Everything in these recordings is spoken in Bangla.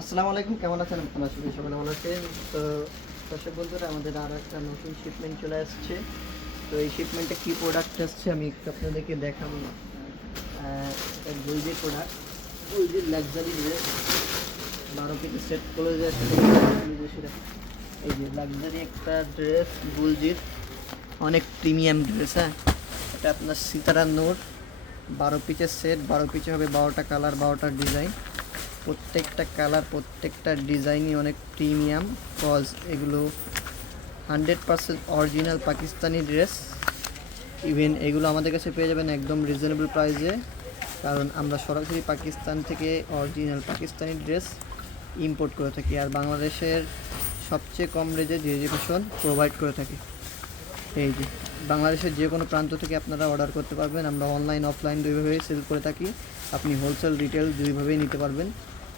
আসসালামু আলাইকুম, কেমন আছেন আপনারা? সবাই সকলে ভালো আছেন। তো দর্শক বন্ধুরা, আমাদের আর একটা নতুন শিপমেন্ট চলে আসছে। তো এই শিপমেন্টে কী প্রোডাক্ট আসছে আমি একটু আপনাদেরকে দেখাবো। এটা গুলজির প্রোডাক্ট, গুলজির লাক্সারি ড্রেস 12 পিসের সেট করে যাচ্ছে। এই যে লাক্সারি একটা ড্রেস গুলজির, অনেক প্রিমিয়াম ড্রেস। হ্যাঁ, এটা আপনার সিতারা নূর 12 পিসের সেট। 12 পিসে হবে 12টা কালার, 12টা ডিজাইন। প্রত্যেকটা কালার, প্রত্যেকটা ডিজাইনই অনেক প্রিমিয়াম, কজ এগুলো 100% অরিজিনাল পাকিস্তানি ড্রেস। ইভেন এগুলো আমাদের কাছে পেয়ে যাবেন একদম রিজনেবল প্রাইসে, কারণ আমরা সরাসরি পাকিস্তান থেকে অরিজিনাল পাকিস্তানি ড্রেস ইম্পোর্ট করে থাকি, আর বাংলাদেশের সবচেয়ে কম রেটে যে ফ্যাশন প্রোভাইড করে থাকি। এই যে বাংলাদেশের যে কোনো প্রান্ত থেকে আপনারা অর্ডার করতে পারবেন। আমরা অনলাইন অফলাইন দুইভাবেই সেল করে থাকি। আপনি হোলসেল রিটেল দুইভাবেই নিতে পারবেন।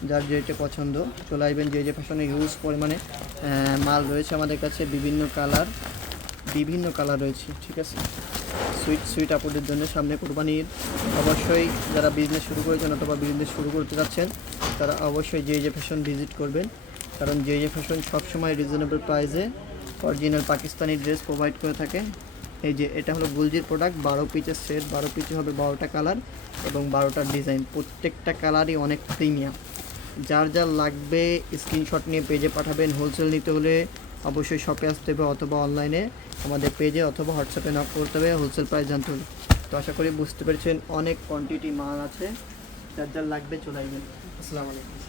যার যেটা পছন্দ চলে আসবেন। যে ফ্যাশনে হিউজ পরিমাণে মাল রয়েছে আমাদের কাছে, বিভিন্ন কালার রয়েছে। ঠিক আছে, সুইট আপুদের জন্য সামনে কোরবানি ঈদ, অবশ্যই যারা বিজনেস শুরু করেছেন অথবা বিজনেস শুরু করতে যাচ্ছেন তারা অবশ্যই যে ফ্যাশন ভিজিট করবেন, কারণ যে ফ্যাশন সবসময় রিজনেবল প্রাইসে অরিজিনাল পাকিস্তানি ড্রেস প্রোভাইড করে থাকে। এই যে এটা হলো গুলজির প্রোডাক্ট, 12 পিসের সেট। 12 পিসে হবে 12টা কালার এবং 12টা ডিজাইন। প্রত্যেকটা কালারই অনেক প্রিমিয়াম। যার লাগবে স্ক্রিনশট নিয়ে পেজে পাঠাবেন। হোলসেল নিতে হলে অবশ্যই শপে আসতে হবে অথবা অনলাইনে আমাদের পেজে অথবা হোয়াটসঅ্যাপে নক করতে হবে হোলসেল প্রাইস জানতে হলে। তো আশা করি বুঝতে পেরেছেন, অনেক কোয়ান্টিটি মাল আছে। যার লাগবে চলে আসবেন। আসসালামু আলাইকুম।